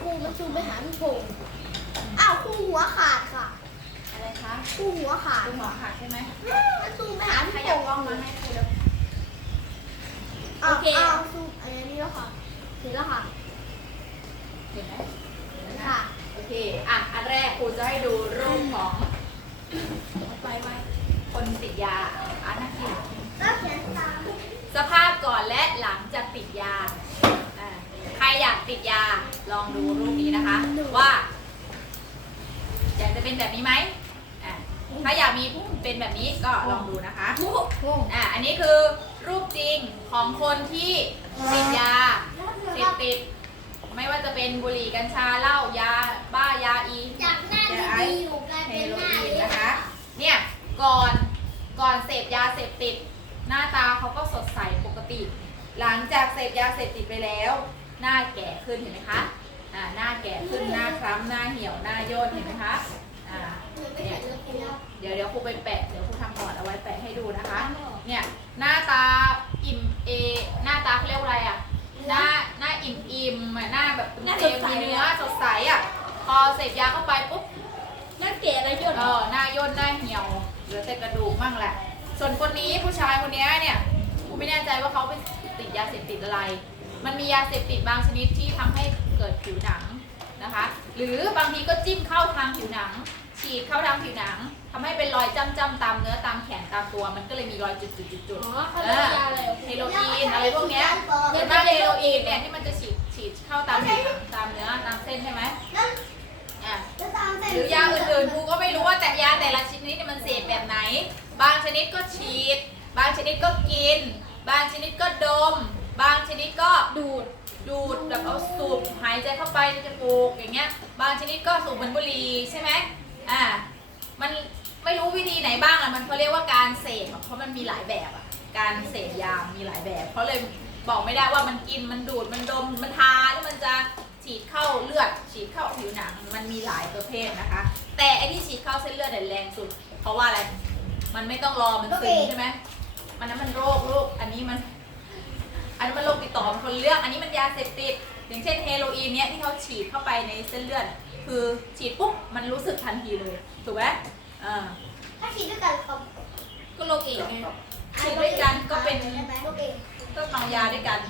ครูมาชูไปหาพี่พงษ์อ้าวครูหัวขาดค่ะอะไรคะครูหัวขาดคุณหมอขาดใช่ไหมมาชูไปหาพี่ขพยับงษ์กล้องมาให้ครูแล้วอ้าวโอเค อ้าวชูอันนี้แล้วค่ะเห็นแล้วค่ะเห็นไหมเห็นแล้วนะค่ะ โอเค อะ อันแรกครูจะให้ดูรูปของไปไว้คนติดยาอะนักกินแล้วเขียนตามสภาพก่อนและหลังจากติดยาอ่า ใครอยากติดยาลองดูรูปนี้นะคะ ว่า อยากจะเป็นแบบนี้ไหมอะถ้าอยากมีเป็นแบบนี้ก็ลองดูนะคะอะอันนี้คือรูปจริงของคนที่ติดยาเสพติด ไม่ว่าจะเป็นบุหรี่กัญชาเหล้ายาบ้ายาอีจากหน้าดีๆอยู่กลายเฮเป็นโรหน้าอีนเละนะคะ เนี่ยก่อนก่อนเสพยาเสพติด หน้าตาเขาก็สดใสปกติ หลังจากเสพยาเสพติดไปแล้ว หน้าแก่ขึ้นเห็นไหมคะอ่าหน้าแก่ขึ้นหน้าคล้ำหน้าเหี่ยวหน้าย่นเห็นไหมคะอ่าไม่เห็นเลยครูเดี๋ยวเดี๋ยวครูไปแปะเดี๋ยวครูทำบอร์ดเอาไว้แปะให้ดูนะคะ เนี่ยหน้าตาอิ่มเอ หน้าตาเขาเรียกว่าอะไรอะหน้าหน้าอิ่มอิ่มๆอะหน้าแบบหน้าเต็มสดใสมีเนื้อสดใสอะพอเสพยาเข้าไปปุ๊บหน้าเก๋อะไรยศเออหน้าย่นหน้าเหี่ยวเหลือแต่กระดูกมั่งแหละ ส่วนคนนี้ผู้ชายคนนี้เนี่ยกูไม่แน่ใจว่าเขาเป็นติดยาเสพติดอะไร มันมียาเสพติดบางชนิดที่ทำให้เกิดผิวหนังนะคะ หรือบางทีก็จิ้มเข้าทางผิวหนัง ฉีดเข้าทางผิวหนังทำให้เป็นรอยจ้ำๆตามเนื้อตามแขนตามตัว มันก็เลยมีรอยจุดๆๆอ๋อเขาเรียกยาอะไรๆเฮโรอีนอะไรพวกเนี้ยเห็นไหมเฮโรอีนเนี่ยที่มันจะฉีดฉีดเข้าตามผิวหนังตามเนื้อตามเส้นใช่ไหมอะหรือยาอื่นๆครูก็ไม่รู้ว่าแต่ยาแต่ละชนิดเนี่ยมันเสพแบบไหน บางชนิดก็ฉีด บางชนิดก็กิน บางชนิดก็ดม บางชนิดก็ดูดดูดแบบเอาสูบหายใจเข้าไปในจมูกอย่างเงี้ย บางชนิดก็สูบเหมือนบุหรี่ใช่ไหมอ่ามันไม่รู้วิธีไหนบ้างอะมันเขาเรียกว่าการเสพอะเพราะมันมีหลายแบบอะการเสพยามีหลายแบบเขาเลยบอกไม่ได้ว่ามันกินมันดูดมันดมมันทาที่มันจะฉีดเข้าเลือด ฉีดเข้าผิวหนังมันมีหลายประเภทนะคะ แต่ไอที่ฉีดเข้าเส้นเลือดเนี่ยแรงสุด เพราะว่าอะไร มันไม่ต้องรอมันซึมใช่ไหมมันนั้นมันโรคโรคอันนี้มัน อันนี้มันโรคติดต่อมันคนละเรื่องอันนี้มันยาเสพติด อย่างเช่นเฮโรอีนเนี้ยที่เขาฉีดเข้าไปในเส้นเลือด คือฉีดปุ๊บมันรู้สึกทันทีเลย ถูกไหมอ่าถ้าฉีดด้วยกันครับก็โรคเอดส์ไง ฉีดด้วยกันก็เป็นใช่ไหมโรคเอดส์ก็เมายาด้วยกัน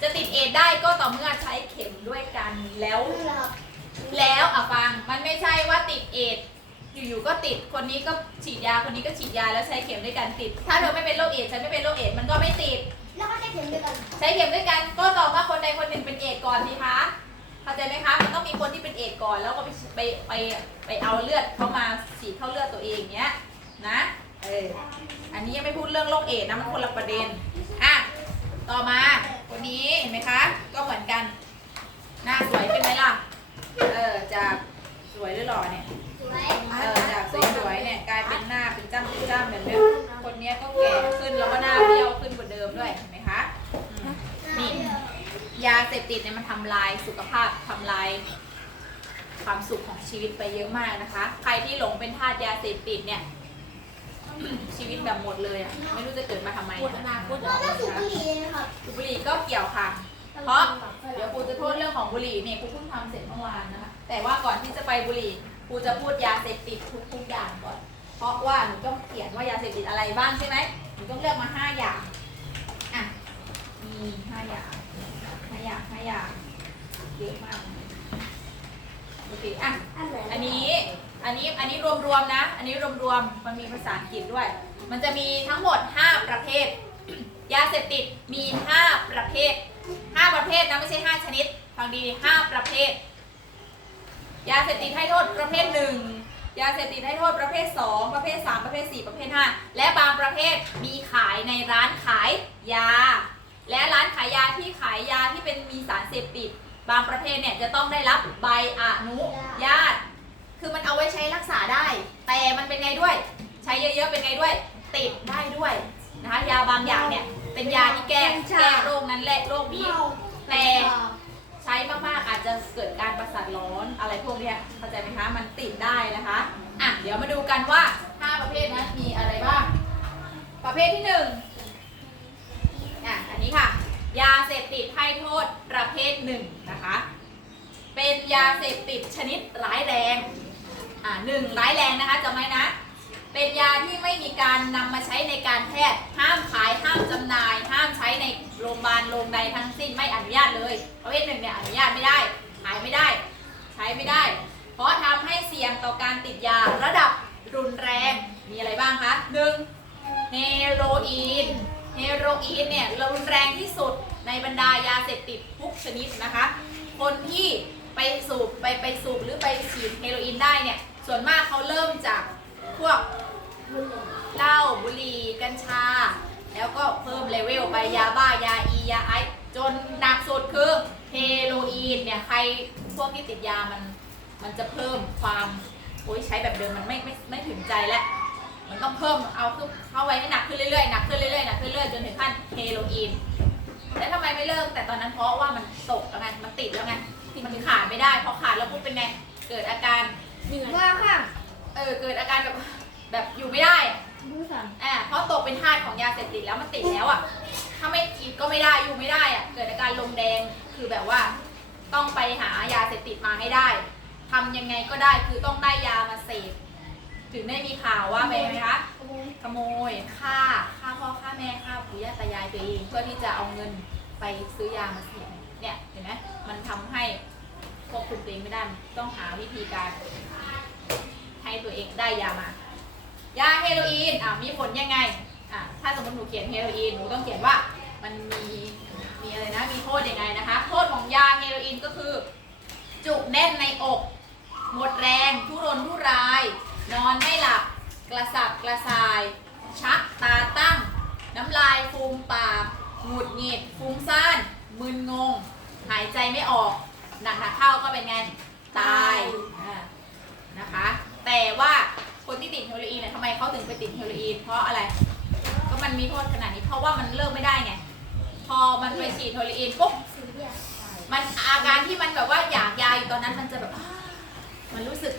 จะติดเอดส์ได้ก็ต่อเมื่อใช้เข็มด้วยกันแล้ว นั่นแหละครับแล้วอะฟังมันไม่ใช่ว่าติดเอดส์อยู่ๆก็ติดคนนี้ก็ฉีดยาคนนี้ก็ฉีดยาแล้วใช้เข็มด้วยกันติด ถ้าเธอไม่เป็นโรคเอดส์ฉันไม่เป็นโรคเอดส์มันก็ไม่ติดแล้วก็ใช้ เข็มด้วยกันใช้เข็มด้วยกัน ก็ต่อมื่อคนใดคนหนึ่งเป็นเอดส์ก่อนสิคะเข้าใจไหมคะมันต้องมีคนที่เป็นเอดส์ก่อน แล้วก็ไปไปไปไปเอาเลือดเข้ามาฉีดเข้าเลือดตัวเองเนี้ยนะเอออันนี้ยังไม่พูดเรื่องโรคเอดนะมันคนละประเด็นอะต่อมาคนนี้เห็นไหมคะ ก็เหมือนกัน หน้าสวยขึ้นไหมล่ะเออจากสวยหรือหล่อเนี่ย เออจากสวยๆเนี่ยกลายเป็นหน้าเป็นจ้ำเป็นจ้ำแบบเนี้ยคนเนี้ยก็แก่ขึ้นแล้วก็หน้าเบี้ยวขึ้นกว่าเดิมด้วยเห็นไหมคะอืมนี่ยาเสพติดเนี่ยมันทำลายสุขภาพทำลาย ความสุขของชีวิตไปเยอะมากนะคะ ใครที่หลงเป็นทาสยาเสพติดเนี่ย ชีวิตแบบหมดเลยอะไม่รู้จะเกิดมาทำไมหมดอนาคตแล้วก็สูบบุหรี่นะครับสูบบุหรี่ก็เกี่ยวค่ะ เพราะ เดี๋ยวครูจะโทษเรื่องของบุหรี่เนี่ยครูเพิ่งทำเสร็จเมื่อวานนะคะ แต่ว่าก่อนที่จะไปบุหรี่ค รูจะพูดยาเสพติดทุกทุกอย่างก่อน เพราะว่าหนูต้องเขียนว่ายาเสพติดอะไรบ้างใช่ไหมหนูต้องเลือกมาห้าอย่างอะมีห้าอย่างห้าอย่างห้าอย่างเยอะมากโอเคอะอันนี้อันนี้อันนี้รวมๆนะ อันนี้รวมๆมันมีภาษาอังกฤษด้วย มันจะมีทั้งหมด 5 ประเภท ยาเสพติดมี 5 ประเภท 5 ประเภทนะไม่ใช่ 5 ชนิดฟังดี 5 ประเภท ยาเสพติดให้โทษประเภท1ยาเสพติดให้โทษประเภท 2 ประเภท 3 ประเภท 4 ประเภท 5 และบางประเภทมีขายในร้านขายยา และร้านขายยาที่ขายยาที่เป็นมีสารเสพติด บางประเภทเนี่ยจะต้องได้รับใบอนุญาต คือมันเอาไว้ใช้รักษาได้ แต่มันเป็นไงด้วย ใช้เยอะๆเป็นไงด้วย ติดได้ด้วยนะคะยาบางอย่างเนี่ยเป็นยาที่แก้แก้โรคนั้นแหละโรคนี้แต่ ใช้มากๆอาจจะเกิดการประสาทร้อนอะไรพวกเนี้ยเข้าใจไหมคะ มันติดได้นะคะอะเดี๋ยวมาดูกันว่า 5 ประเภทนั้นมีอะไรบ้าง ประเภทที่หนึ่งอะอันนี้ค่ะ ยาเสพติดให้โทษประเภทหนึ่งนะคะ เป็นยาเสพติดชนิดร้ายแรงอ่าหนึ่งร้ายแรงนะคะจำไว้นะ เป็นยาที่ไม่มีการนำมาใช้ในการแพทย์ ห้ามขาย ห้ามจำหน่าย ห้ามใช้ในโรงพยาบาลโรงใดทั้งสิ้นไม่อนุญาตเลยประเภทหนึ่งเนี่ยอนุญาตไม่ได้ ขายไม่ได้ ใช้ไม่ได้ เพราะทำให้เสี่ยงต่อการติดยาระดับรุนแรง มีอะไรบ้างคะหนึ่งเฮโรอีน เฮโรอีนเนี่ยรุนแรงที่สุดในบรรดายาเสพติดทุกชนิดนะคะ คนที่ไปสูบไปไปสูบหรือไปฉีดเฮโรอีนได้เนี่ย ส่วนมากเขาเริ่มจากพวก เหล้าบุหรี่กัญชา แล้วก็เพิ่มเลเวลไปยาบ้ายาอียาไอซ์จนหนักสุดคือเฮโรอีนเนี่ยใครพวกที่ติดยามันมันจะเพิ่มความโอ้ยใช้แบบเดิมมันไม่ไม่ไม่ถึงใจแล้วมันต้องเพิ่มเอาขึ้นเข้าไว้ให้หนักขึ้นเรื่อยๆหนักขึ้นเรื่อยๆหนักขึ้นเรื่อยๆจนถึงขั้นเฮโรอีนแล้วทำไมไม่เลิกแต่ตอนนั้นเพราะว่ามันตกแล้วไงมันติดแล้วไงมันขาดไม่ได้พอขาดแล้วปุ๊บเป็นไงเกิดอาการเหนื่อยว่าค่ะเออเกิดอาการแบบ แบบอยู่ไม่ได้อะดูสั่งอ่าเพราะตกเป็นทาสของยาเสพติดแล้วมันติดแล้วอะ ถ้าไม่กินก็ไม่ได้อยู่ไม่ได้อะ เกิดอาการลงแดงคือแบบว่า ต้องไปหายาเสพติดมาให้ได้ทำยังไงก็ได้คือต้องได้ยามาเสพถึงได้มีข่าวว่าเป็นไงคะขโมยฆ่าฆ่าพ่อฆ่าแม่ฆ่าปู่ย่าตายายตัวเองเพื่อที่จะเอาเงินไปซื้อยามาเสพเนี่ยเห็นไหมมันทำให้ควบคุมตัวเองไม่ได้ต้องหาวิธีการ ให้ตัวเองได้ยามา ยาเฮโรอีนอะมีผลยังไงอะถ้าสมมติหนูเขียนเฮโรอีนหนูต้องเขียนว่ามันมีมีอะไรนะมีโทษยังไงนะคะโทษของยาเฮโรอีนก็คือ จุกแน่นในอก หมดแรงทุรนทุราย นอนไม่หลับกระสับกระส่าย ชักตาตั้ง น้ำลายฟูมปากหงุดหงิดฟุ้งซ่านมึนงง หายใจไม่ออกหนักหนักๆเข้าก็เป็นไงตายอ่านะคะ แต่ว่า คนที่ติดเฮโรอีนเนี่ยทำไมเขาถึงไปติดเฮโรอีนเพราะอะไร ก็มันมีโทษขนาดนี้เพราะว่ามันเลิกไม่ได้ไง พอมันไปฉีดเฮโรอีนปุ๊บมันอาการที่มันแบบว่าอยากยาอยู่ตอนนั้นมันจะแบบ มันรู้สึก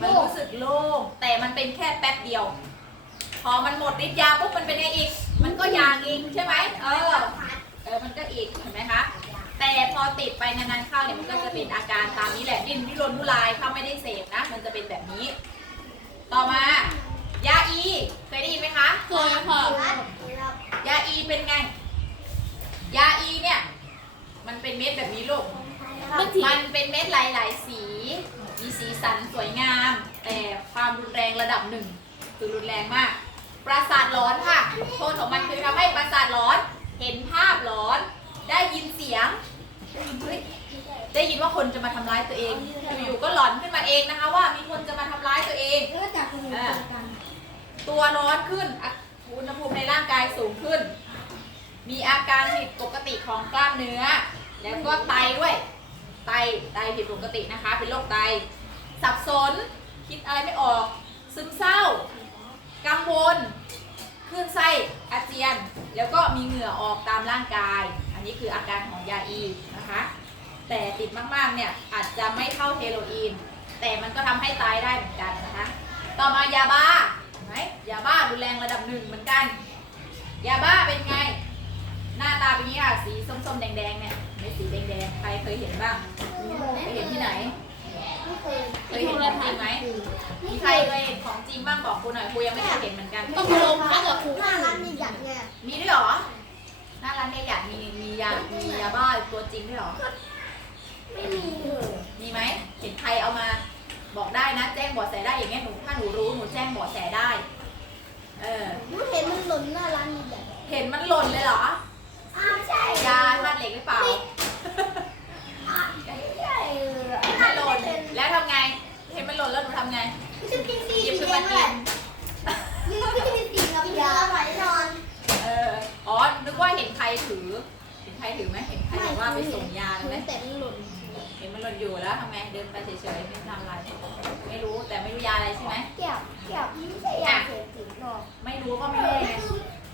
มันรู้สึกโล่งแต่มันเป็นแค่แป๊บเดียว พอมันหมดฤทธิ์ยาปุ๊บมันเป็นไงอีก มันก็อยากอีกใช่ไหมเออเออมันก็อีกเห็นไหมคะแต่พอติดไปนานๆเข้าเนี่ยมันก็จะเป็นอาการตามนี้แหละดิ้นที่รนทุรายถ้าไม่ได้เสพนะ มันจะเป็นแบบนี้ ต่อมายาอีเคยได้ยินไหมคะเคยค่ะยาอีเป็นไง ยาอีเนี่ย มันเป็นเม็ดแบบนี้ลูก มันเป็นเม็ดหลาย ๆ สี มีสีสันสวยงาม แต่ความรุนแรงระดับหนึ่งคือรุนแรงมาก ประสาทหลอนค่ะ โทษของมันคือทำให้ประสาทหลอน เห็นภาพหลอน ได้ยินเสียงเฮ้ยได้ยินว่าคนจะมาทำร้ายตัวเอง อยู่ๆก็หลอนขึ้นมาเองนะคะ ตัวร้อนขึ้น อุณหภูมิในร่างกายสูงขึ้น มีอาการผิดปกติของกล้ามเนื้อ แล้วก็ไตด้วย ไต ไตผิดปกตินะคะ เป็นโรคไต สับสน คิดอะไรไม่ออก ซึมเศร้า กังวลคลื่นไส้อาเจียน แล้วก็มีเหงื่อออกตามร่างกาย อันนี้คืออาการของยาอีนะคะ แต่ติดมากๆเนี่ยอาจจะไม่เท่าเฮโรอีน แต่มันก็ทำให้ตายได้เหมือนกันนะคะ ต่อมายาบ้า ไหมยาบ้ารุนแรงระดับหนึ่งเหมือนกัน ยาบ้าเป็นไง หน้าตาเป็นอย่างนี้ค่ะ สีส้มๆแดงๆเนี่ยไม่สีแดงๆ ใครเคยเห็นบ้างเคยเห็นที่ไหน เคยเห็นของจริงไหมมีใครเคยเห็นของจริงบ้างบอกครูหน่อยครูยังไม่เคยเห็นเหมือนกัน ต้องลงพักกับครูหน้าร้านนี่อยากไงมีด้วยเหรอ หน้าร้านเนี่ยอยากมีมียา มียาบ้าตัวจริงด้วยเหรอ ไม่มีเลยมีไหม เห็นใครเอามา บอกได้นะ แจ้งเบาะแสได้อย่างเงี้ยหนูถ้าหนูรู้หนูแจ้งเบาะแสได้ เออ หนูเห็นมันหล่นหน้าร้านนี่ใหญ่เห็นมันหล่นเลยเหรออ้าวใช่ยาธาตุเหล็กหรือเปล่าอ้าวใช่ใช่เห็นมันหล่นแล้วทำไง เห็นมันหล่นแล้วหนูทำไงไม่ใช่กินสีหยิบสีขึ้นแดมางกิเลยนไม่ใช่กินสีกับยาไหลนอน เอออ๋อนึกว่าเห็นใครถือ เห็นใครถือไหมเห็นใครบอกว่าไปส่งยาไหมแต่มันหล่นเห็นมันหล่นอยู่แล้วทำไงเดินไปเฉยๆไม่ทำอะไรไม่รู้แต่ไม่รู้ยาอะไรใช่ไหมแก้วแก้วไม่ใช่ยาเสพติดหรอกไม่รู้ก็ไม่แน่ไง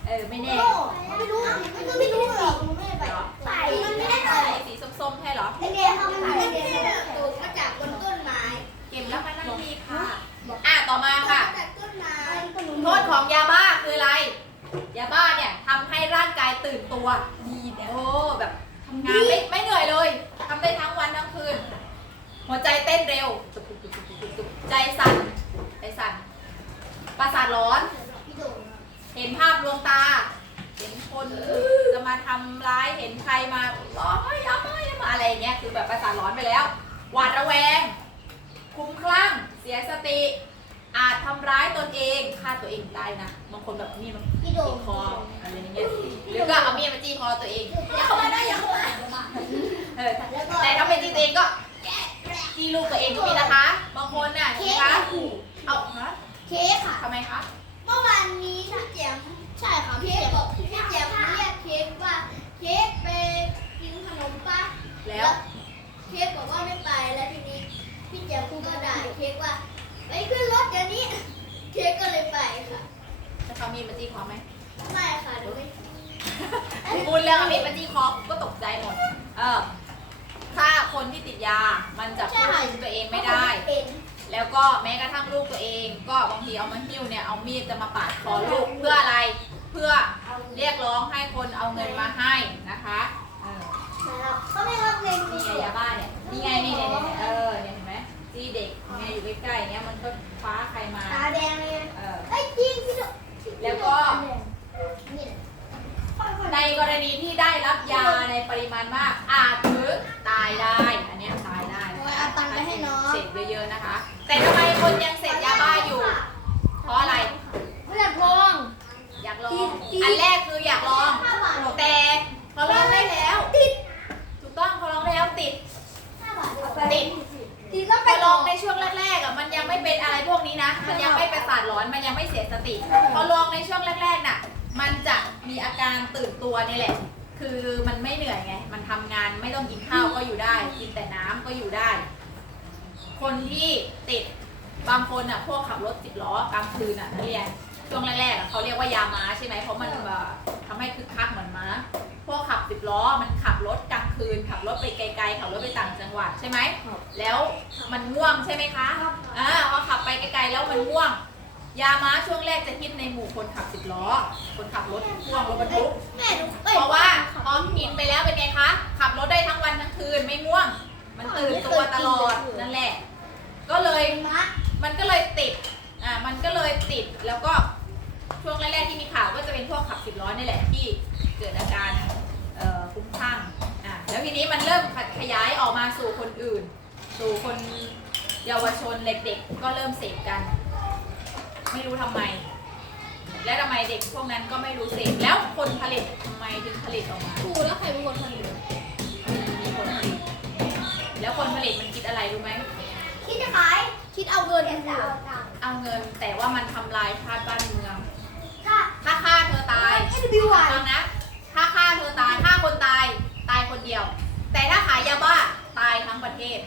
เออไม่แน่ไม่รู้ไม่รู้ไม่รู้หรอกหนูไม่ไปไปมันไม่ได้เลไอ้ยสีส้มๆใช่เหรอไอเดียเขาไม่ได้เลยตกมาจากบนต้นไม้เก็บแล้วมานั่งนี่ค่ะอะต่อมาค่ะจากต้นไม้โทษของยาบ้าคืออะไรยาบ้าเนี่ยทำให้ร่างกายตื่นตัวดีเนี่ยโอ้แบบทำ งานไม่ไม่เหนื่อยเลยทำได้ทั้งวันทั้งคืน หัวใจเต้นเร็ว ใจสั่น ใจสั่น ประสาทร้อน เห็นภาพลวงตา เห็นคนจะมาทำร้าย เห็นใครมาร้องไห้ย้องไห้มาอะไรเงี้ย คือแบบประสาทร้อนไปแล้ว หวาดระแวง คุ้มคลั่ง เสียสติ อาจทำร้ายตนเองฆ่าตัวเองได้นะบางคนแบบมีดมันพี่โดจี้มคออะไรอย่างเงี้ยหรือก็เอามีดมาจี้คอตัวเองอย่าเข้ามานะอย่าเข้ามาเออแต่ถ้าเป็นจี้ตัวเองก็จี้ลูกตัวเองก็มีนะคะ บางคนน่ะเห็นไหมคะเอาฮะเค้กค่ะทำไมคะเมื่อวานนี้พี่แจมใช่ค่ะพี่แจมบอกพี่แจมเรียกเค้กว่าเค้กไปกินขนมปะแล้วเค้กบอกว่าไม่ไปแล้วทีนี้พี่แจมก็ด่าเค้กว่า ไปขึ้นรถเดี๋ยวนี้ เค้กก็เลยไปค่ะ จะเขา มีดมาจี้คอไหมไม่ค่ะเดี๋ยวไม่พูดเรื่องเอามีดมาจี้คอก็ตกใจหมด เออ ถ้าคนที่ติดยา มันจะควบคุมตัวเองไม่ได้เป็นแล้วก็แม้กระทั่งลูกตัวเอง ก็บางทีเอามาหิ้วเนี่ย เอามีดจะมาปาดคอลูกเพื่ออะไร เพื่อเรียกร้องให้คนเอาเงินมาให้นะคะเออนะครับเขาไม่รับเงินนี่มีไงยาบ้าเนี่ย นี่ไงนี่เนี่ยเนี่ยเออเนี่ยเห็นไหมที่เด็กเนี่ยอยู่ใกล้ๆเนี่ยมันก็คว้าใครมาตาแดงเลยเออไอ้ยจริงพี่โด แล้วก็นี่ในกรณีที่ได้รับยาในปริมาณมาก อาจถึงตายได้ อันเนี้ยตายได้นะคะเอาตังค์ไปให้น้อง เสพเยอะๆนะคะ แต่ทำไมคนยังเสพยาบ้าอยู่ เพราะอะไรเพื่อนพงอยากลองติดอันแรกคืออยากลองห้าบาทแต่พอลองได้แล้ว ติด ถูกต้องพอลองได้แล้วติดห้าบาทติดติดก็พไป อลองในช่วงแรกๆอะมันยังไม่เป็นอะไรพวกนี้นะ มันยังไม่ประสาทร้อนมันยังไม่เสียสติ พอลองในช่วงแรกๆน่ะ มันจะมีอาการตื่นตัวนี่แหละ คือมันไม่เหนื่อยไง มันทำงานไม่ต้องกินข้าวก็อยู่ได้ กินแต่น้ำก็อยู่ได้ คนที่ติดบางคนอะพวกขับรถสิบล้อกลางคืนอะนักเรียนช่วงแรกๆอะเขาเรียกว่ายาม้าใช่ไหมเพราะมันแบบทำให้คึกคักเหมือนม้าพวกขับสิบล้อมันขับรถกลาง คืนขับรถไปไกลๆขับรถไปต่างจังหวัดใช่ไหมแล้วมันง่วงใช่ไหมคะอ่าพอขับไปไกลๆแล้วมันง่วง ยาม้าช่วงแรกจะฮิตในหมู่คนขับสิบล้อ คนขับรถพ่วงรถบรรทุก แม่ดูเพราะว่าพอกินไปแล้วเป็นไงคะ ขับรถได้ทั้งวันทั้งคืนไม่ง่วง มันตื่นตัวตลอดนั่นแหละ ก็เลยมะมันก็เลยติดอ่ามันก็เลยติดแล้วก็ช่วงแรกๆที่มีข่าวก็จะเป็นพวกขับสิบล้อนี่แหละที่เกิดอาการเอ่อคลุ้มคลั่งอ่า แล้วทีนี้มันเริ่มขยายออกมาสู่คนอื่น สู่คนเยาวชนเด็กๆก็เริ่มเสพกัน ไม่รู้ทำไม และทำไมเด็กพวกนั้นก็ไม่รู้เสพแล้วคนผลิตทำไมถึงผลิตออกมาครูแล้วใครเป็นคนผลิตมีคนผลิตแล้วคนผลิตมันคิดอะไรรู้ไหมคิดจะขายคิดเอาเงินเอาเอาเงินแต่ว่ามันทำลายชาติบ้านเมืองถ้าถ้าฆ่าเธอตายเอ็นบิวไฟังนะถ้าฆ่าเธอตายฆ่าคนตาย ตายคนเดียว แต่ถ้าขายยาบ้าตายทั้งประเทศ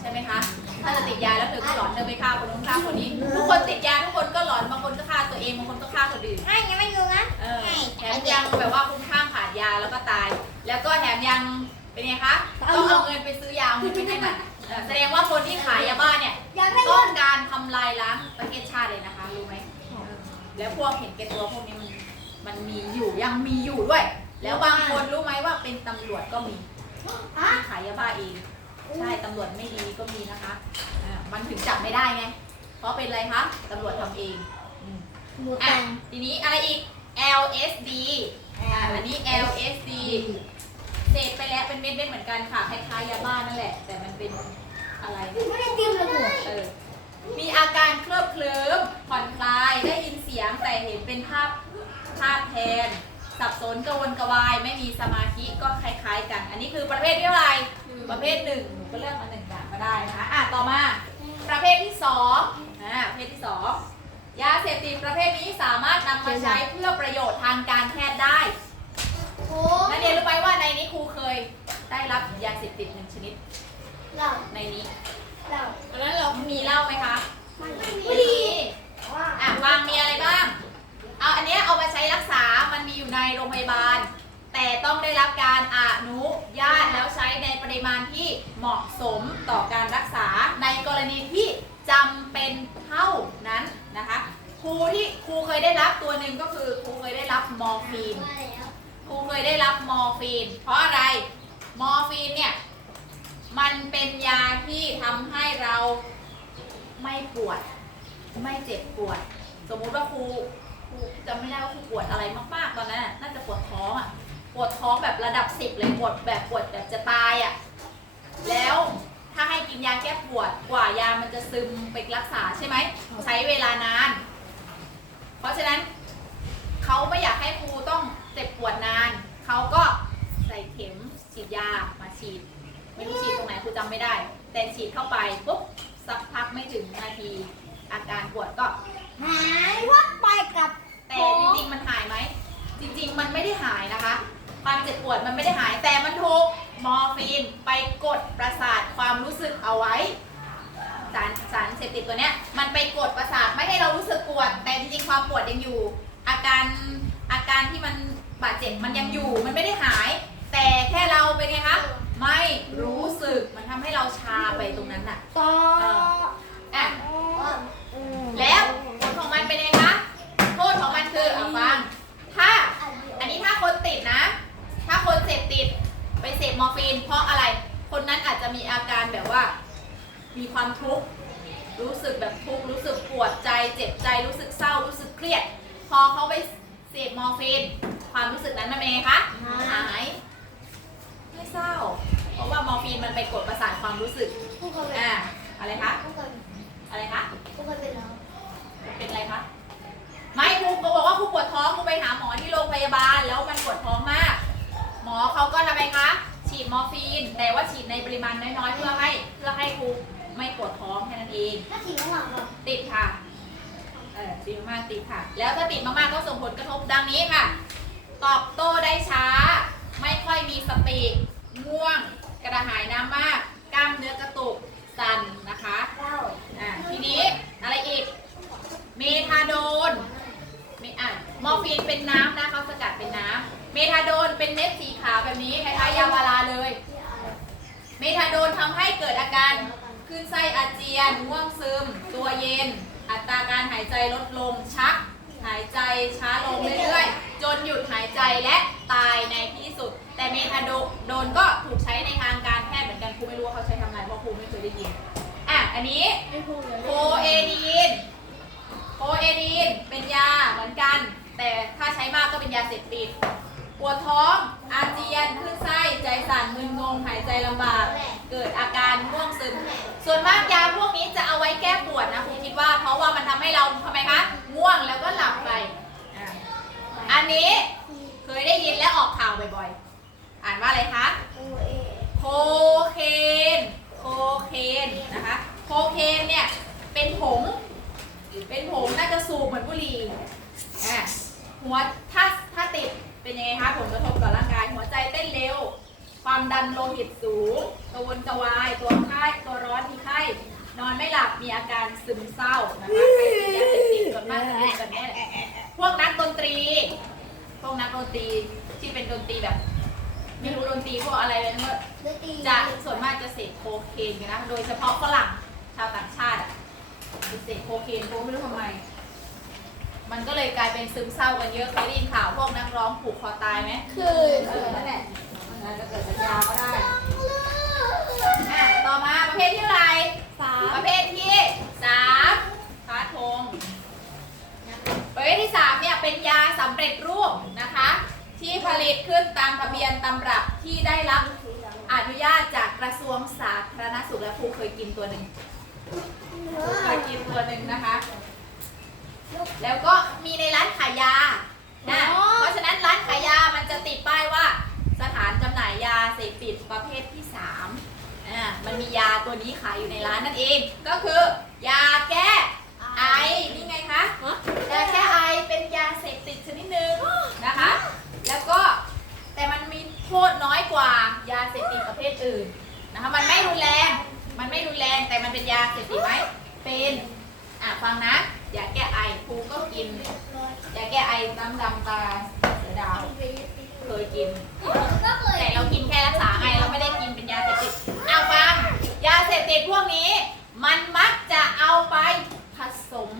ใช่ไหมคะ ถ้าจะติดยาแล้วเธอก็หลอนเธอไปฆ่าคนนู้นฆ่าคนนี้ ทุกคนติดยาทุกคนก็หลอนบางคนก็ฆ่าตัวเองบางคนก็ฆ่าคนอื่นให้ยังไม่รู้นะเออแถมยังแบบว่าคุ้มข้างขาดยาแล้วก็ตาย แล้วก็แถมยังเป็นไงคะต้องเอาเงินไปซื้อยาเอาเงินไปให้มันเออแสดงว่าคนที่ขายยาบ้าเนี่ยอยากได้ต้เงิอนงการทำลายล้างประเทศชาติเลยนะคะรู้ไหมเออแล้วพวกเห็นแก่ตัวพวกนี้มันมันมีอยู่ยังมีอยู่ด้วย แล้วบางคนรู้ไหมว่าเป็นตำรวจก็มีฮะที่ขายยาบ้าเอง ใช่ตำรวจไม่ดีก็มีนะคะอ่ามันถึงจับไม่ได้ไง เพราะเป็นอะไรคะตำรวจทำเองอืมหมูอะแต่งทีนี้อะไรอีก LSD อ่าอันนี้ LSD เสพไปแล้วเป็นเม็ดๆเหมือนกันค่ะคล้ายๆยาบ้านั่นแหละ แต่มันเป็นอะไร ไม่ได้จิ้มเลยหมูเออมีอาการเคลิบเคลิ้มผ่อนคลายได้ยินเสียงแต่เห็นเป็นภาพภาพแทน สับสนกระวนกระวาย ไม่มีสมาธิก็คล้าย ๆ กัน อันนี้คือประเภทที่เท่าไหร่ประเภทหนึ่งหนูก็เลือกมาหนึ่งอย่างก็ได้นะคะอะต่อมาประเภทที่สองอ่าประเภทที่สองยาเสพติดประเภทนี้สามารถนำมาใช้เพื่อประโยชน์ทางการแพทย์ได้โอ้นักเรียนรู้ไหมว่าในนี้ครูเคยได้รับยาเสพติดหนึ่งชนิดเราในนี้เราตอนนั้นเรามีเหล้าไหมคะไม่ไม่มีอะวางมีอะไรบ้าง เอาอันเนี้ยเอามาใช้รักษา มันมีอยู่ในโรงพยาบาล แต่ต้องได้รับการอนุญาตแล้วใช้ในปริมาณที่เหมาะสมต่อการรักษาในกรณีที่จำเป็นเท่านั้นนะคะ ครูที่ครูเคยได้รับตัวหนึ่งก็คือครูเคยได้รับมอร์ฟีน ครูเคยได้รับมอร์ฟีน เพราะอะไร มอร์ฟีนเนี่ยมันเป็นยาที่ทำให้เราไม่ปวด ไม่เจ็บปวด สมมุติว่าครู ครูจำไม่ได้ว่าครูปวดอะไรมากๆตอนนั้นน่าจะปวดท้องอะปวดท้องแบบระดับสิบเลยปวดแบบปวดแบบจะตายอะแล้วถ้าให้กินยาแก้ปวดกว่ายามันจะซึมไปรักษาใช่ไหมใช้เวลานาน เพราะฉะนั้นเขาไม่อยากให้ครูต้องเจ็บปวดนานเขาก็ใส่เข็มฉีดยามาฉีด ไม่รู้ฉีดตรงไหนครูจำไม่ได้ แต่ฉีดเข้าไปปุ๊บสักพักไม่ถึงนาที อาการปวดก็หายวับไปกับ แต่จริงๆมันหายไหม จริงๆ มันไม่ได้หายนะคะ ความเจ็บปวดมันไม่ได้หาย แต่มันถูกมอร์ฟีนไปกดประสาทความรู้สึกเอาไว้ สารสารเสพติดตัวเนี้ย มันไปกดประสาทไม่ให้เรารู้สึกปวด แต่จริงๆ ความปวดยังอยู่ อาการอาการที่มันบาดเจ็บมันยังอยู่ มันไม่ได้หาย แต่แค่เราเป็นไงคะ ไม่รู้สึก มันทำให้เราชาไปตรงนั้นน่ะต่ออะ แล้วผลของมันเป็นไงคะโทษ ของมันคือเอาฟัง ถ้า อันนี้ถ้าคนติดนะ ถ้าคนเสพติดไปเสพมอร์ฟีน เพราะอะไร คนนั้นอาจจะมีอาการแบบว่า มีความทุกข์ รู้สึกแบบทุกข์ รู้สึกปวดใจ เจ็บใจ รู้สึกเศร้า รู้สึกเครียด พอเขาไปเสพมอร์ฟีน ความรู้สึกนั้นมันเป็นไงคะ หาย ไม่เศร้า เพราะว่ามอร์ฟีนมันไปกดประสาทความรู้สึก ผู้คนอ่า อะไรคะ ผู้คนอะไรคะ ผู้คนเป็นเราเป็นอะไรคะ ไม่ครูก็บอกว่าครูปวดท้องครูไปหาหมอที่โรงพยาบาล แล้วมันปวดท้องมาก หมอเขาก็ทำไมคะ ฉีดมอร์ฟีน แต่ว่าฉีดในปริมาณน้อยๆ เพื่อให้เพื่อให้ครูไม่ปวดท้องแค่นั้นเอง ถ้าถีบข้างหลังเราติดค่ะ เออติดมากๆติดค่ะ แล้วถ้าติดมากๆก็ส่งผลกระทบดังนี้ค่ะ ตอบโต้ได้ช้า ไม่ค่อยมีสติง่วง กระหายน้ำมาก กล้ามเนื้อกระตุกสั่นนะคะเล่า อ่า ทีนี้อะไรอีก เมทาโดน เมอะมอร์ฟีนเป็นน้ำนะเขาสกัดเป็นน้ำ เมทาโดน เป็นเม็ดสีขาวแบบนี้คล้ายๆยาพาราเลย เมทาโดนทำให้เกิดอาการคลื่นไส้อาเจียนง่วงซึม ตัวเย็น อัตราการหายใจลดลงชัก หายใจช้าลงเรื่อยๆ จนหยุดหายใจและตายในที่สุด แต่เมทาโดนก็ถูกใช้ในทางการแพทย์เหมือนกันครูไม่รู้ว่าเขาใช้ทำอะไรเพราะครูไม่เคยได้ยินอะอันนี้ โคเอดีน โคเอดีนเป็นยาเหมือนกัน แต่ถ้าใช้มากก็เป็นยาเสพติด ปวดท้อง อาเจียนขึ้นไส้ใจสั่นมึนงงหายใจลำบาก เกิดอาการง่วงซึม ส่วนมากยาพวกนี้จะเอาไว้แก้ปวดนะคุณคิดว่า เพราะว่ามันทำให้เราทำไมคะง่วงแล้วก็หลับไปอันนี้เคยได้ยินและออกข่าวบ่อยๆ อ่านว่าอะไรคะโคเคนโคเคนนะคะโคเคนเนี่ยเป็นผงเป็นผงน่าจะสูบเหมือนบุหรี่อะหัว เป็นยังไงคะผลกระทบต่อร่างกาย หัวใจเต้นเร็ว ความดันโลหิตสูงกระวนกระวาย ตัวไข้ตัวร้อนมีไข้ นอนไม่หลับมีอาการซึมเศร้านะคะใครติดยาเสพติดส่วนมากจะเป็นแบบนี้แหละพวกนักดนตรี พวกนักดนตรีที่เป็นดนตรีแบบไม่รู้ดนตรีพวกอะไรเลยนะดนตรีจะส่วนมากจะเสพโคเคนกันนะ โดยเฉพาะฝรั่งชาวต่างชาติอะจะเสพโคเคนโคไม่รู้ทำไม มันก็เลยกลายเป็นซึมเศร้ากันเยอะเคยได้ยินข่าวพวกนักร้องผูกคอตายไหมคือเออนั่นแหละมันอาจจะเกิดจากยาก็ได้ อะต่อมาประเภทที่เท่าไหร่สาปมระเภทที่สามฟ้าธงประเภทที่สามเนี่ยเป็นยาสำเร็จรูปนะคะ ที่ผลิตขึ้นตามทะเบียนตำรับที่ได้รับอนุญาตจากกระทรวงสาธารณสุขและครูเคยกินตัวหนึ่งครูเคยกินตัวหนึ่งนะคะ แล้วก็มีในร้านขายยานะเพราะฉะนั้นร้านขายยามันจะติดป้ายว่า สถานจำหน่ายยาเสพติดประเภทที่สามอ่ามันมียาตัวนี้ขายอยู่ในร้านนั่นเอง ก็คือยาแก้ไอนี่ไงคะยาแก้ไอเป็นยาเสพติดชนิดหนึ่งนะคะ แล้วก็แต่มันมีโทษน้อยกว่ายาเสพติดประเภทอื่นนะคะมันไม่รุนแรง มันไม่รุนแรงแต่มันเป็นยาเสพติดไหมเป็น อะฟังนะยาแก้ไอครูก็กินยาแก้ไอน้ำดำตาเสือดาวเคยกินก็เคยแต่เรากินแค่รักษาไงเราไม่ได้กินเป็นยาเสพติดเอาฟัง ยาเสพติดพวกนี้ มันมักจะเอาไปผสม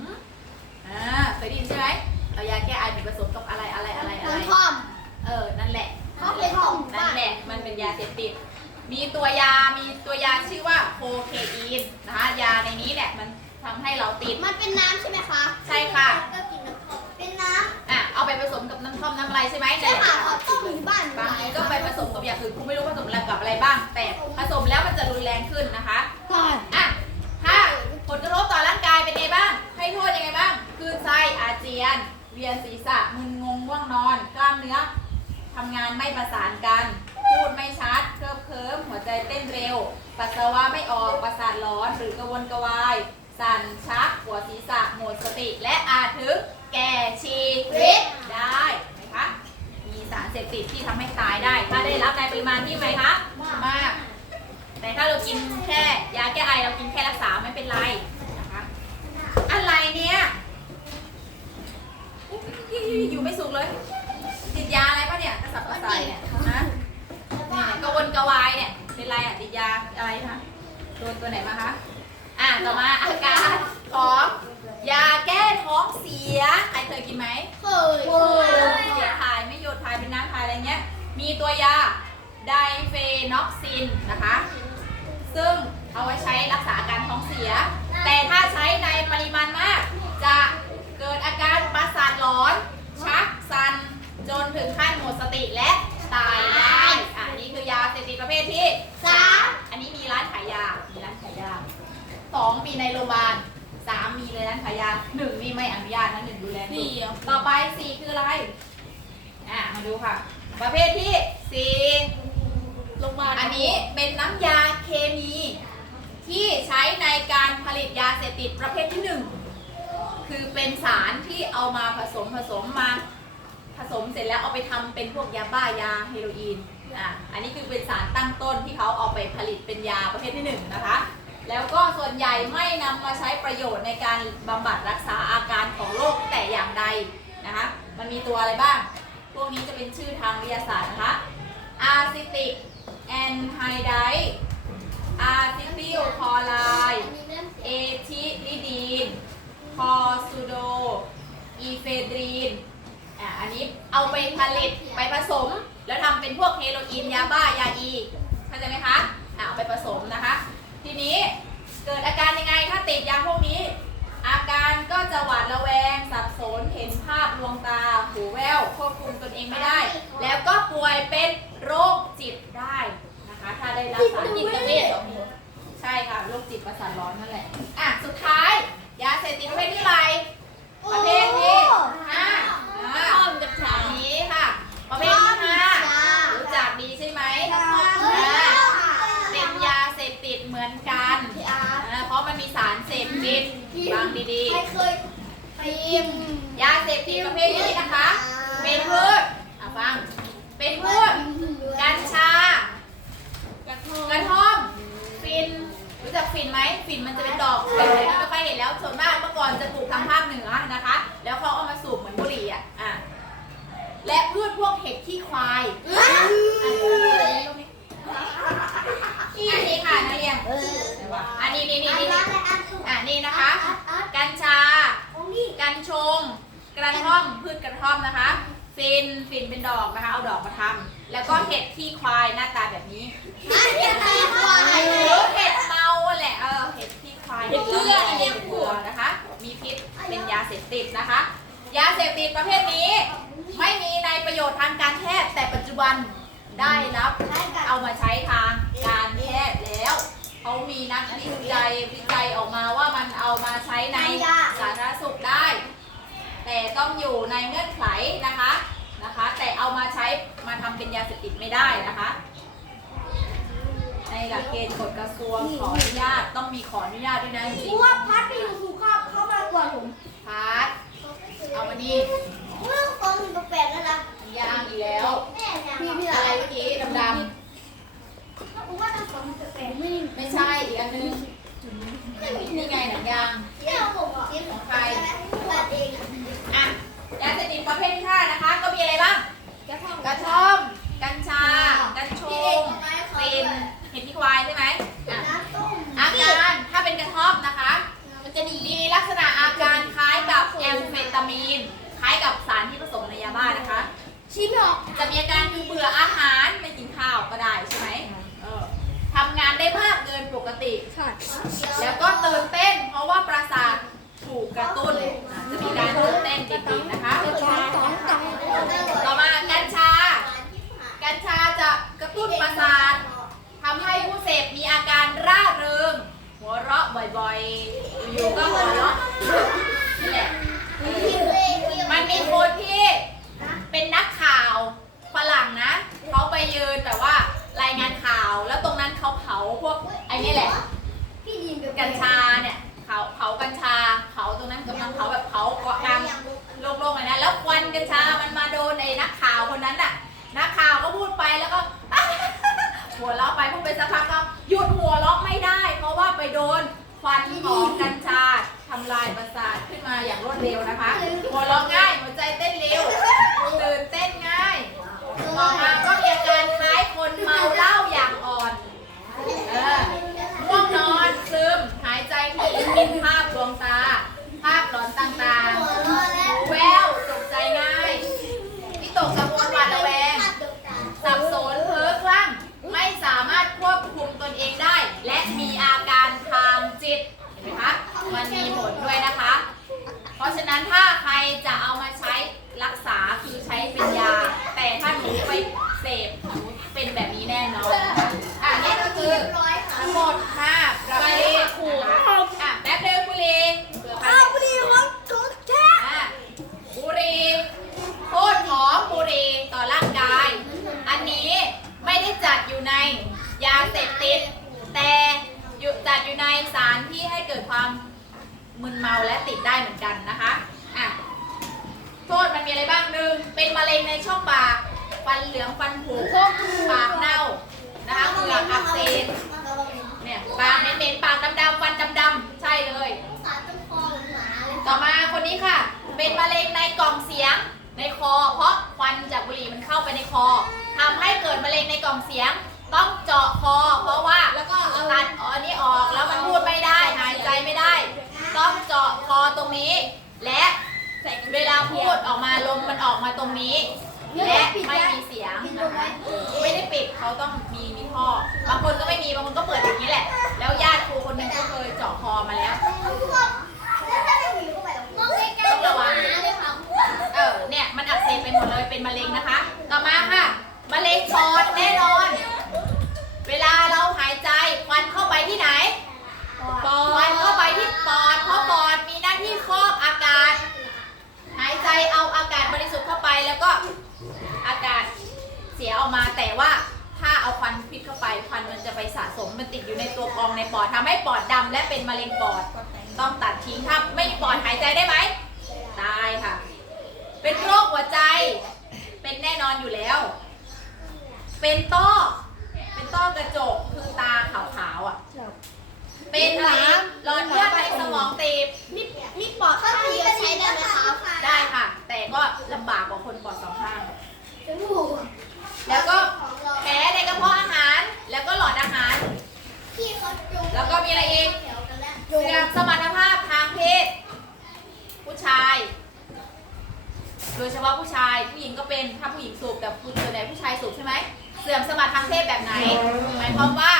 อ่าเคยได้ยินใช่ไหมเอายาแก้ไอไปผสมกับอะไรอะไรอะไรอะไรน้ำทอมเออ นั่นแหละเขาเป็นของนั่นแหละ มันเป็นยาเสพติด มีตัวยา มีตัวยาชื่อว่าโคเคอีนนะคะ ยาในนี้เนี่ยมัน ทำให้เราติด มันเป็นน้ำใช่ไหมคะใช่ค่ะ ก็กินน้ำทอมเป็นน้อะเอาเอาไปผสมกับน้ำท่อมน้ำอะไรใช่ไหมใช่ค่ะเขาต้มอยู่บ้านบางทีก็ไปผสมกับอย่างอื่นกูไม่รู้ผสมอะไรกับอะไรบ้าง แต่ผสมแล้วมันจะรุนแรงขึ้นนะคะใช่อะถ้าผลกระทบต่อร่างกายเป็นไงบ้าง ให้โทษยังไงบ้างคลื่นไส้อาเจียน เวียนศีรษะ มึนงงง่วงนอน กล้ามเนื้อทำงานไม่ประสานกัน พูดไม่ชัด เคลิบเคลิ้มหัวใจเต้นเร็ว ปัสสาวะไม่ออก ประสาทร้อน หรือกระวนกระวาย สั่นชักหัวศีรษะหมดสติ และอาจถึงแก่ชีวิตได้ไหมคะ มีสารเสพติดที่ทำให้ตายได้ ถ้าได้รับในปริมาณที่ไหมคะ มาก แต่ถ้าเรากินแค่ยาแก้ไอเรากินแค่รักษาไม่เป็นไรนะคะอะไรเนี่ยอยู่ไม่สุกเลย ติดยาอะไรปะเนี่ยกระสับกระส่ายเนี่ยฮะเนี่ยกระวนกระวายเนี่ย เป็นไรอะติดยาอะไรคะ โดนตัวไหนมาคะ อะต่อมาอาการของยาแก้ท้องเสียใครเคยกินไหมเคยเสียถ่ายไม่หยุดถ่ายเป็นน้ำถ่ายอะไรเงี้ย มีตัวยาไดเฟนอกซินนะคะ ซึ่งเอาไว้ใช้รักษาอาการท้องเสีย แต่ถ้าใช้ในปริมาณมาก จะเกิดอาการประสาทหลอน ชักสันจนถึงขั้นหมดสติและตายได้อะนี่คือยาเสพติดประเภทที่สามอันนี้มีร้านขายยา มีร้านขายยา สองมีในโรงพยาบาลสามมีในร้านขายยาหนึ่งนี่ไม่อนุญาตนะหนึ่งดูแลอยู่ต่อไปสี่คืออะไร อะ มาดูค่ะ ประเภทที่สี่โรงพยาบาลอันนี้เป็นน้ำยาเคมี ที่ใช้ในการผลิตยาเสพติดประเภทที่หนึ่งคือเป็นสารที่เอามาผสมผสมมา ผสมเสร็จแล้วเอาไปทำเป็นพวกยาบ้ายาเฮโรอีน อะ อันนี้คือเป็นสารตั้งต้นที่เขาเอาไปผลิตเป็นยาประเภทที่หนึ่งนะคะ แล้วก็ส่วนใหญ่ไม่นำมาใช้ประโยชน์ในการบำบัดรักษาอาการของโรคแต่อย่างใดนะคะมันมีตัวอะไรบ้าง พวกนี้จะเป็นชื่อทางวิทยาศาสตร์นะคะอาซิติกแอนไฮไดอาซิติลคอไลเอทิลิดีน คอซูโด อีเฟดรีนอะอันนี้เอาไปผลิตไปผสม แล้วทำเป็นพวกเฮโรอีนยาบ้ายาอีเข้าใจไหมคะอะเอาไปผสมนะคะ ทีนี้เกิดอาการยังไงถ้าติดยาพวกนี้ อาการก็จะหวาดระแวง สับสนเห็นภาพลวงตา หูแว่วควบคุมตนเองไม่ได้ แล้วก็ป่วยเป็นโรคจิตได้นะคะ ถ้าได้รับสารจิตเวชใช่ค่ะโรคจิตประสาทร้อนนั่นแหละอะสุดท้าย ยาเสพติดประเภทที่ไรประเภทที่ห้าอ่าข้อมกับอัฉานนี้ค่ะประเภทที่ห้ารู้จักดีใช่ไหม เป็นยาเสพติดเหมือนกัน พี่อาร์ต อ่าเพราะมันมีสารเสพติด ฟังดีใครเคยพิมพ์ๆ ยาเสพติดประเภทนี้นะคะ เป็นพืชอะฟัง เป็นพืชกัญชา กระทกระท่อมฟิน รู้จักฟินไหมฟินมันจะเป็นดอกแต่เดี๋ยวนี้ไม่ค่อยเห็นแล้วส่วนมากเมื่อก่อนจะปลูกทางภาคเหนือนะคะ แล้วเขาเอามาสูบเหมือนบุหรี่อะ อะ และพืชพวกเห็ดขี้ควาย อะ อันนี้ค่ะนักเรียนอันนี้นี่นี่นี่นี่อะนี่นะคะ กัญชา กัญชง ก ระท่อมพืชกระท่อมนะคะฟินฟินเป็นดอกนะคะ เอาดอกมาทำแล้วก็เห็ดขี้ควายหน้าตาแบบนี้หรือเห็ดเมาแหละเออเห็ดขี้ควายเห็ดเพื่อนอันเดียวหัวนะคะ มีพิษเป็นยาเสพติดนะคะ ยาเสพติดประเภทนี้ ไม่มีในประโยชน์ทางการแพทย์แต่ปัจจุบันได้รับเอามาใช้ทางการแพทย์แล้วเขามีนักวิจัยวิจัยออกมาว่ามันเอามาใช้ในสาธารณสุขได้ แต่ต้องอยู่ในเงื่อนไขนะคะนะคะ แต่เอามาใช้มาทำเป็นยาเสพติดไม่ได้นะคะ ในหลักเกณฑ์กฎกระทรวงขออนุญาตต้องมีขออนุญาตด้วยนะจริงว่าพัดไปอยู่ถูกเข้าเข้ามากว่าผมๆพาร์ทเอามานี่เมื่อฟองมันแปลกแล้วนะยางอีกแล้วพี่พี่อะอะไรไรเมื่อกี้ดำผมว่าน้ำฟองมันแปลกไม่ๆไม่ใช่อีกอันนึงนี่ไงหนังยางเที่ยวผมอะของใครตัดเองอะอะยาเสพติดประเภทที่ห้านะคะ ก็มีอะไรบ้าง กระท่อมกระท่อม กัญชา กัญชงฟินเห็ดที่ควายใช่ไหมอะน้ำต้มอาการถ้าเป็นกระท่อมนะคะ มันจะมีลักษณะอาการคล้ายกับแอมเฟตามีน คล้ายกับสารที่ผสมในยาบ้านะคะ ชิมออกจะมีอาการคือเบื่ออาหารไม่กินข้าวก็ได้ใช่ไหมเออทำงานได้มากเกินปกติค่ะแล้วก็ตื่นเต้น เพราะว่าประสาท ถูกกระตุ้นอะจะมีการตื่นเต้นเด็กๆนะคะสองสองสองต่อมากัญชา กัญชาจะกระตุ้นประสาททำให้ผู้เสพมีอาการร่าเริง หัวเราะบ่อยๆ อยู่ๆก็หัวเราะนี่แหละ มันมีคนที่เป็นนักข่าวฝรั่งนะเขาไปยืนแบบว่ารายงานข่าวแล้วตรงนั้นเขาเผาพวกไอ้นี่แหละพี่ยินกัญชาเนี่ยเผาเผากัญชาเผา ตรงนั้นกำลังเผาแบบเผาเกาะกลางโล่งๆเลยนะแล้วควันกัญชามันมาโดนไอ้นักข่าวคนนั้นน่ะนักข่าวก็พูดไปแล้วก็หัวเราะไปพูดไปสักพักก็หยุดหัวเราะไม่ได้ เพราะว่าไปโดนควันของกัญชาทำลายประสาทขึ้นมาอย่างรวดเร็วนะคะหัวเราะง่ายหัวใจเต้นเร็วตื่นเต้นง่ายต่อมาก็มีอาการคล้ายคนเมาเหล้าอย่างอ่อนเออง่วงนอนซึมหายใจผิดกินภาวงตา ภาพหลอนต่างๆหูแววตกใจง่ายวิตกกังวลหวาดระแวง สับสนเพ้อคลั่งไม่สามารถควบคุมตนเองได้ และมีอาการทางจิตเห็นไหมคะ มันมีผลด้วยนะคะ เพราะฉะ นั้นถ้าใครจะเอามาใช้รักษาคือใช้เป็นยา แต่ถ้าหนูไปเสพหนูเป็นแบบนี้แน่นอนนะคะอะนี่ก็คือทั้งหมดห้าประเภทนะคะอะแป๊บเดียวบุหรีเผื่อใครเอาบุหรี่วัดกดแท้อะบุหรีโทษของบุหรีต่อร่างกาย อันนี้ไม่ได้จัดอยู่ในยาเสพติด แต่อยู่จัดอยู่ในสารที่ให้เกิดความ มึนเมาและติดได้เหมือนกันนะคะอะโทษมันมีอะไรบ้างหนึ่งเป็นมะเร็งในช่องปากฟันเหลืองฟันผุปากเน่านะคะเหงือกอักเสบเนี่ยปากเหม็นๆปากดำๆฟันดำๆใช่เลยต่อมาคนนี้ค่ะ เป็นมะเร็งในกล่องเสียงในคอ เพราะควันจากบุหรี่มันเข้าไปในคอทำให้เกิดมะเร็งในกล่องเสียง ต้องเจาะคอ เพราะว่าแล้วก็เอาตัดอันนี้ออกแล้วมันพูดไม่ได้หายใจ ไม่ได้ต้องเจาะคอตรงนี้ และเวลาพูดออกมาลมมันออกมาตรงนี้ และไม่มีเสียงนะคะไม่ได้ปิดเขาต้องมีมีท่อบางคนก็ไม่มีบางคนก็เปิดอย่างนี้แหละ แล้วญาติครูคนหนึงก็เคยเจาะคอมาแล้วเออ เนี่ย มันอักเสบไปหมดเลย เป็นมะเร็งนะคะ ต่อมาค่ะ มะเร็งปอดแน่นอน เวลาเราหายใจควันเข้าไปที่ไหน ปอดควันเข้าไปที่ปอด เพราะปอดมีหน้าที่ครอบอากาศ หายใจเอาอากาศบริสุทธิ์เข้าไปแล้วก็อากาศเสียออกมาแต่ว่าถ้าเอาควันพิษเข้าไปควันมันจะไปสะสมมันติดอยู่ในตัวกรองในปอดทำให้ปอดดำและเป็นมะเร็งปอด ต้องตัดทิ้งถ้าไม่ปอดหายใจได้ไหมตายค่ะ เป็นโรคหัวใจ เป็นแน่นอนอยู่แล้ว เป็นต้อเป็นต้อกระจกคือตาขาวๆอะ เป็นอะไรหลอดเลือดในสมองตีบมีมีปอดข้างเดียวใช้ได้ไหมคะได้ค่ะ แต่ก็ลำบากกว่าคนปอดสองข้าง แล้วก็แผลในกระเพาะอาหาร แล้วก็หลอดอาหาร แล้วก็มีอะไรอีกเดี๋ยวกันแล้วเสื่อมสมรรถภาพทางเพศ ผู้ชาย โดยเฉพาะผู้ชายผู้หญิงก็เป็นถ้าผู้หญิงสูบแต่ผู้ส่วนใหญ่ผู้ชายสูบใช่ไหมเสื่อมสมรรถทางเพศแบบไหนหมายความว่า